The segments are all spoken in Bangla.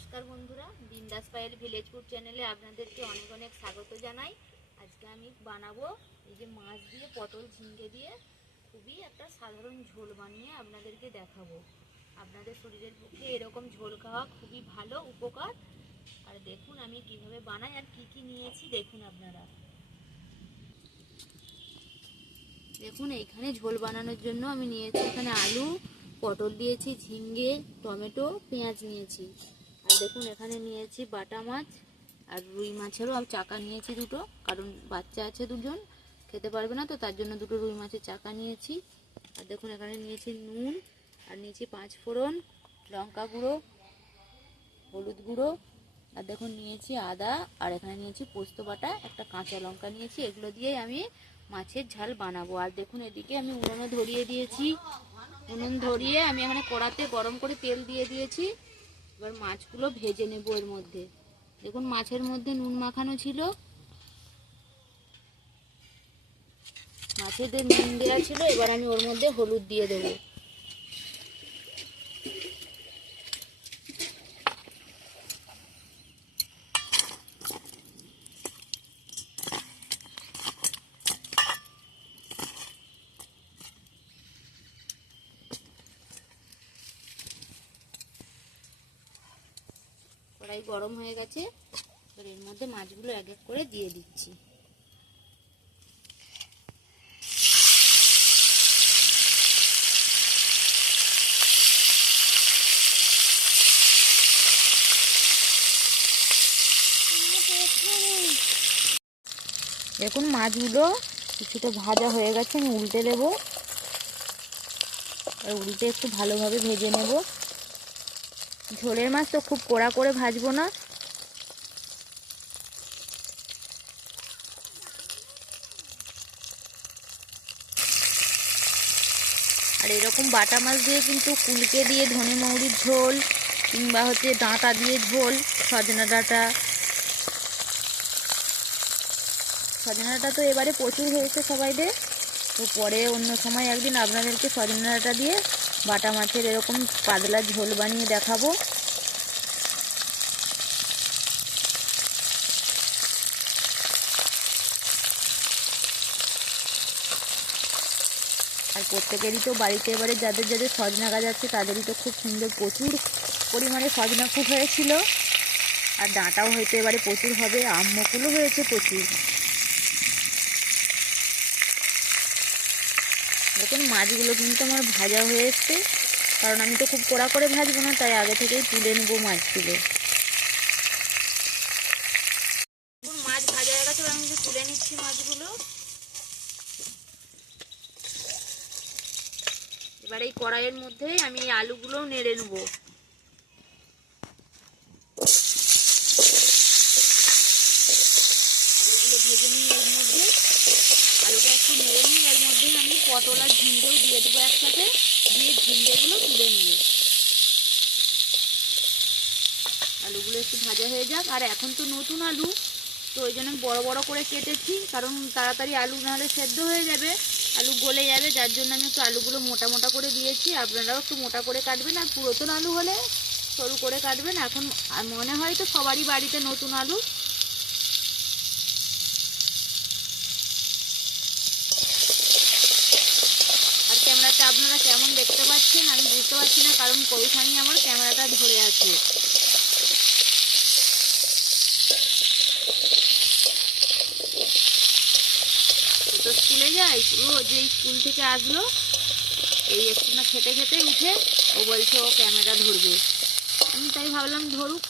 নমস্কার বন্ধুরা, বিন্দাস পায়েল ভিলেজ ফুড চ্যানেলে আপনাদেরকে অনেক অনেক স্বাগত জানাই। আজকে আমি বানাবো এই যে মাছ দিয়ে পটল ঝিঙ্গে দিয়ে খুবই একটা সাধারণ ঝোল বানিয়ে আপনাদেরকে দেখাবো। আপনাদের শরীরের পক্ষে এরকম ঝোল খাওয়া খুবই ভালো, উপকার। আর দেখুন আমি কিভাবে বানাই আর কি কি নিয়েছি দেখুন আপনারা। দেখুন এইখানে ঝোল বানানোর জন্য আমি নিয়েছি এখানে আলু, পটল দিয়েছি, ঝিঙ্গে, টমেটো, পেঁয়াজ নিয়েছি। আর দেখুন এখানে নিয়েছি বাটা মাছ আর রুই মাছেরও চাকা নিয়েছি দুটো, কারণ বাচ্চা আছে দুজন, খেতে পারবে না, তো তার জন্য দুটো রুই মাছের চাকা নিয়েছি। আর দেখুন এখানে নিয়েছি নুন, আর নিয়েছি 5 ফোড়ন, লঙ্কা গুঁড়ো, হলুদ গুঁড়ো, আর দেখুন নিয়েছি আদা, আর এখানে নিয়েছি পোস্ত বাটা, একটা কাঁচা লঙ্কা নিয়েছি। এগুলো দিয়েই আমি মাছের ঝাল বানাবো। আর দেখুন এদিকে আমি উনুনও ধরিয়ে দিয়েছি। উনুন ধরিয়ে আমি এখানে কড়াতে গরম করে তেল দিয়ে দিয়েছি। এবার মাছগুলো ভেজে নেব। এর মধ্যে দেখুন মাছের মধ্যে নুন মাখানো ছিল, মাছেতে নুন দেওয়া ছিল। এবার আমি ওর মধ্যে হলুদ দিয়ে দেবো। কড়াই গরম হয়ে গেছে, এবার এর মধ্যে মাছগুলো এক এক করে দিয়ে দিচ্ছি। দেখুন মাছগুলো কিছুটা ভাজা হয়ে গেছে, আমি উল্টে দেবো। আর উল্টে একটু ভালোভাবে ভেজে নেব। ঝোলের মাছ তো খুব কড়া করে ভাজবো না। আর এরকম বাটা মাছ দিয়ে কিন্তু কুলকে দিয়ে ধনে মৌরির ঝোল, কিংবা ডাঁটা দিয়ে ঝোল, সজনা ডাঁটা তো এবারে প্রচুর হয়েছে সবাইদের, তো পরে অন্য সময় একদিন আপনাদেরকে সজনা ডাঁটা দিয়ে বাটা মাছের এরকম পাতলা ঝোল বানিয়ে দেখাবো। আর প্রত্যেকেরই তো বাড়িতে এবারে যাদের যাদের সজনা গাছ আছে তাদেরই তো খুব সুন্দর প্রচুর পরিমাণে সজনা ফুল হয়েছিল। আর ডাঁটাও হয়তো এবারে প্রচুর হবে, আম মুকুলও হয়েছে প্রচুর। দেখুন মাছগুলো কিন্তু আমার ভাজা হয়ে এসছে, কারণ আমি তো খুব কড়া করে ভাজবো না, তাই আগে থেকেই তুলে নেবো মাছগুলো। মাছ ভাজা হয়ে গেছে, আমি তুলে নিচ্ছি মাছগুলো। এবার এই কড়াইয়ের মধ্যে আমি আলুগুলো নেড়ে নেবো। আলুগুলো ভেজে নিই, এর মধ্যে আলুটা একটু নেড়ে নিই। এর মধ্যে আমি পটল আর ঝিঙ্গেও দিয়ে দেবো একসাথে, দিয়ে ঝিঙ্গেগুলো তুলে নেব। আলুগুলো একটু ভাজা হয়ে যাক। আর এখন তো নতুন আলু, তো ওই জন্য বড় বড় করে কেটেছি, কারণ তাড়াতাড়ি আলু নাহলে সেদ্ধ হয়ে যাবে, আলু গলে যাবে, যার জন্য আমি একটু আলুগুলো মোটা মোটা করে দিয়েছি। আপনারাও একটু মোটা করে কাটবেন, আর পুরাতন আলু হলে সরু করে কাটবেন। এখন মনে হয় তো সবারই বাড়িতে নতুন আলু। আর ক্যামেরাতে আপনারা কেমন দেখতে পাচ্ছেন আমি বুঝতে পারছি না, কারণ কৌশানি আমার ক্যামেরাটা ধরে আছে। তো স্কুলে যায়, পুরো যে স্কুল থেকে আসলো, এই একটু না খেতে খেতে উঠে ও বলছে ও ক্যামেরা ধরবে। আমি তাই ভাবলাম ধরুক,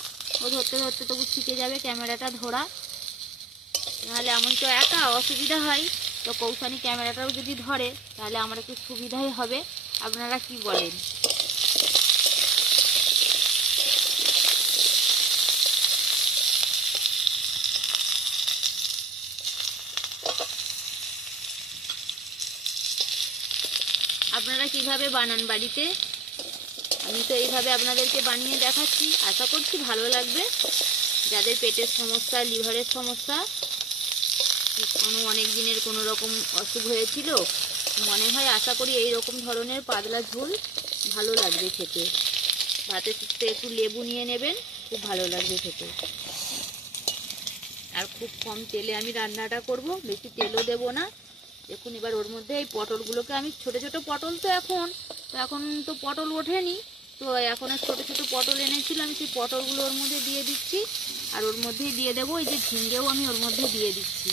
ও ধরতে ধরতে তবু শিখে যাবে ক্যামেরাটা ধরা। নাহলে এমন তো একা অসুবিধা হয়, তো কৌশানি ক্যামেরাটাও যদি ধরে তাহলে আমার একটু সুবিধাই হবে। আপনারা কি বলেন? আপনারা কিভাবে বানান বাড়িতে? আমি তো এইভাবে আপনাদেরকে বানিয়ে দেখাচ্ছি, আশা করছি ভালো লাগবে। যাদের পেটের সমস্যা, লিভারের সমস্যা, অনেক দিনের কোনো রকম অসুখ হয়েছিল, মনে হয় আশা করি এই রকম ধরনের পাতলা ঝোল ভালো লাগবে খেতে। ভাতের সাথে একটু লেবু নিয়ে নেবেন, খুব ভালো লাগবে খেতে। আর খুব কম তেলে আমি রান্নাটা করব, বেশি তেলও দেব না। দেখুন এবার ওর মধ্যে এই পটলগুলোকে আমি, ছোট ছোট পটল তো এখন তো পটল ওঠেনি, তো এখন ছোট ছোট পটল এনেছিলাম, সেই পটলগুলো ওর মধ্যে দিয়ে দিচ্ছি। আর ওর মধ্যেই দিয়ে দেবো এই যে ঝিঙ্গেও আমি ওর মধ্যে দিয়ে দিচ্ছি।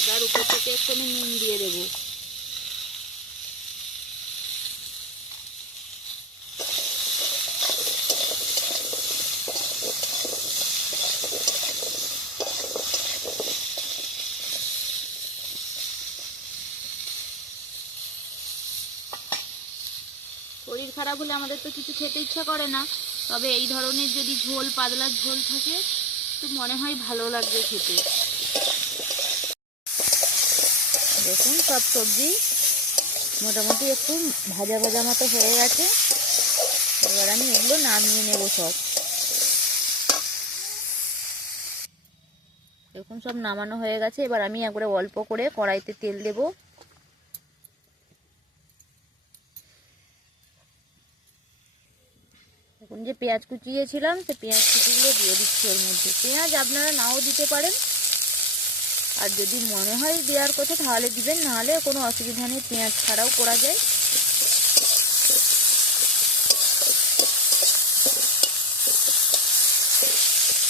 এবার উপর থেকে একটু আমি নুন দিয়ে দেবো। শরীর খারাপ হলে আমাদের তো কিছু খেতে ইচ্ছা করে না, তবে এই ধরনের যদি ঝোল, পাতলা ঝোল থাকে তো মনে হয় ভালো লাগবে খেতে। দেখুন সব সবজি মোটামুটি একটু ভাজা ভাজা মতো হয়ে গেছে। এবার আমি এগুলো নামিয়ে নেব সব। দেখুন সব নামানো হয়ে গেছে। এবার আমি একবারে অল্প করে কড়াইতে তেল দেব। এখন যে পেঁয়াজ কুচিয়েছিলাম, সে পেঁয়াজ কুচিগুলো দিয়ে দিচ্ছি ওর মধ্যে। পেঁয়াজ আপনারা নাও দিতে পারেন, আর যদি মনে হয় দেওয়ার কথা তাহলে দিবেন, নাহলে কোনো অসুবিধা নেই, পেঁয়াজ ছাড়াও করা যায়।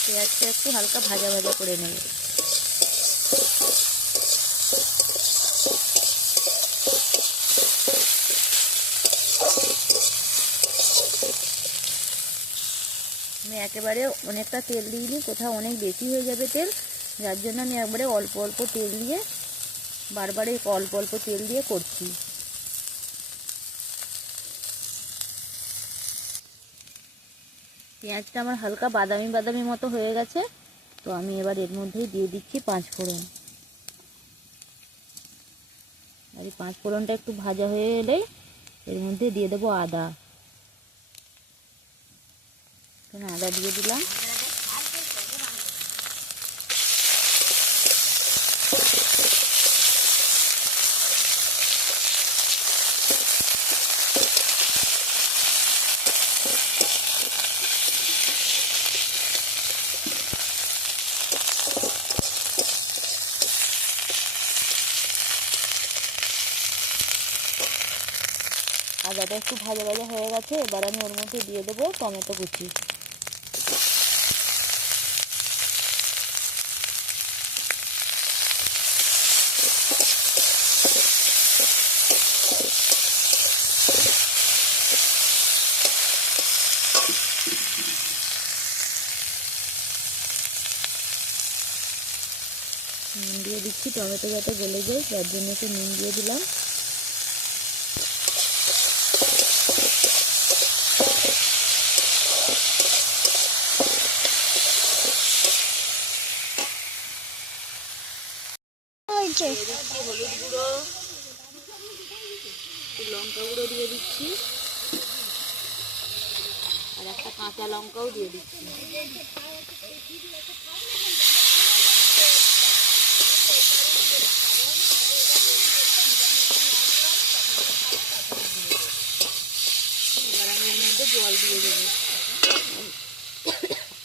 পেঁয়াজটা একটু হালকা ভাজা ভাজা করে নেব। আমি একেবারে অনেকটা তেল দিইনি, কোথাও অনেক বেশি হয়ে যাবে তেল, যার জন্য আমি একবারে অল্প অল্প তেল দিয়ে, বারবার এই অল্প অল্প তেল দিয়ে করছি। পেঁয়াজটা আমার হালকা বাদামি বাদামি মতো হয়ে গেছে, তো আমি এবার এর মধ্যেই দিয়ে দিচ্ছি 5 ফোড়ন। আর এই 5 ফোড়নটা একটু ভাজা হয়ে এলেই এর মধ্যে দিয়ে দেবো আদা। আদা দিয়ে দিলাম। আদাটা একটু ভাজা ভাজা হয়ে গেছে, এবার আমি ওর মধ্যে দিয়ে দেবো টমেটো কুচি। নুন দিয়ে দিচ্ছি, টমেটো যাতে গলে যায় তার জন্য একটু নুন দিয়ে দিলাম। হলুদ গুঁড়ো, লঙ্কা গুঁড়ো দিয়ে দিচ্ছি, আর একটা কাঁচা লঙ্কাও দিয়ে দিচ্ছি। এবার আমি এর মধ্যে জল দিয়ে দেবো।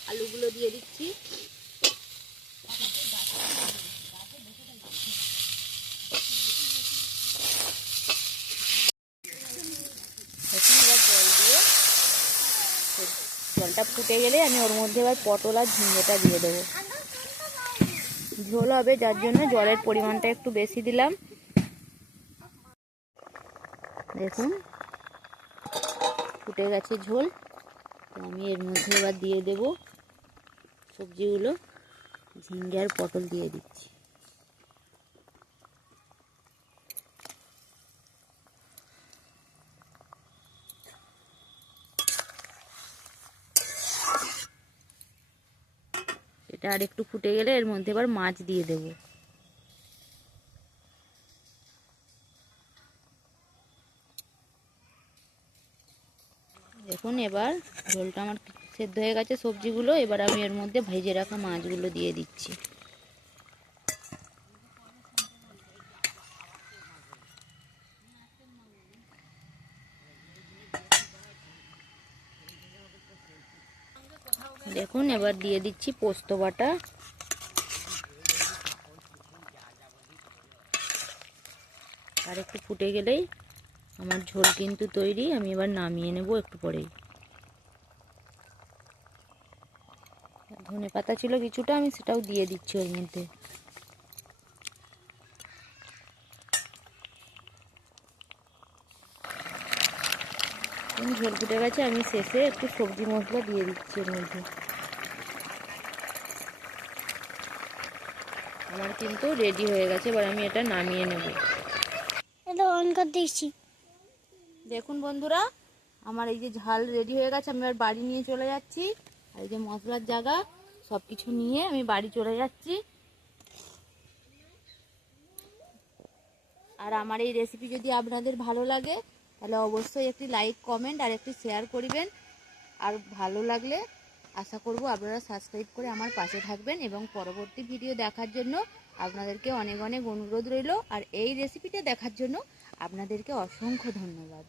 আলুগুলো দিয়ে দিচ্ছি। এবার জল দিয়ে, জলটা ফুটে গেলে আমি ওর মধ্যে এবার পটল আর ঝিঙেটা দিয়ে দেবো। ঝোল হবে যার জন্য জলের পরিমাণটা একটু বেশি দিলাম। দেখুন ফুটে গেছে ঝোল, তো আমি এর মধ্যে এবার দিয়ে দেব সবজিগুলো। ঝিঙ্গে আর পটল দিয়ে দিচ্ছি। এটা আর একটু ফুটে গেলে এর মধ্যে এবার মাছ দিয়ে দেব। দেখুন এবার ঝোলটা আমার সেদ্ধ হয়ে গেছে সবজিগুলো, এবার আমি এর মধ্যে ভেজে রাখা মাছগুলো দিয়ে দিচ্ছি। দেখুন এবার দিয়ে দিচ্ছি পোস্ত বাটা। আর একটু ফুটে গেলেই আমার ঝোল কিন্তু তৈরি। আমি এবার নামিয়ে নেব একটু পরেই। ধনে পাতা ছিল কিছুটা, আমি সেটাও দিয়ে দিচ্ছি ওর মধ্যে। ঝোল ফুটে গেছে, আমি শেষে একটু সবজি মশলা দিয়ে দিচ্ছি এর মধ্যে। আমার কিন্তু রেডি হয়ে গেছে, এবার আমি এটা নামিয়ে নেব। এটা অন করে দিচ্ছি। দেখুন বন্ধুরা, আমার এই যে ঝাল রেডি হয়ে গেছে। আমি এবার বাড়ি নিয়ে চলে যাচ্ছি। আর এই যে মশলার জায়গা সব কিছু নিয়ে আমি বাড়ি চলে যাচ্ছি। আর আমার এই রেসিপি যদি আপনাদের ভালো লাগে তাহলে অবশ্যই একটি লাইক, কমেন্ট আর একটি শেয়ার করবেন। আর ভালো লাগলে আশা করব আপনারা সাবস্ক্রাইব করে আমার পাশে থাকবেন এবং পরবর্তী ভিডিও দেখার জন্য আপনাদেরকে অনেক অনেক অনুরোধ রইল। আর এই রেসিপিটা দেখার জন্য আপনাদেরকে অসংখ্য ধন্যবাদ।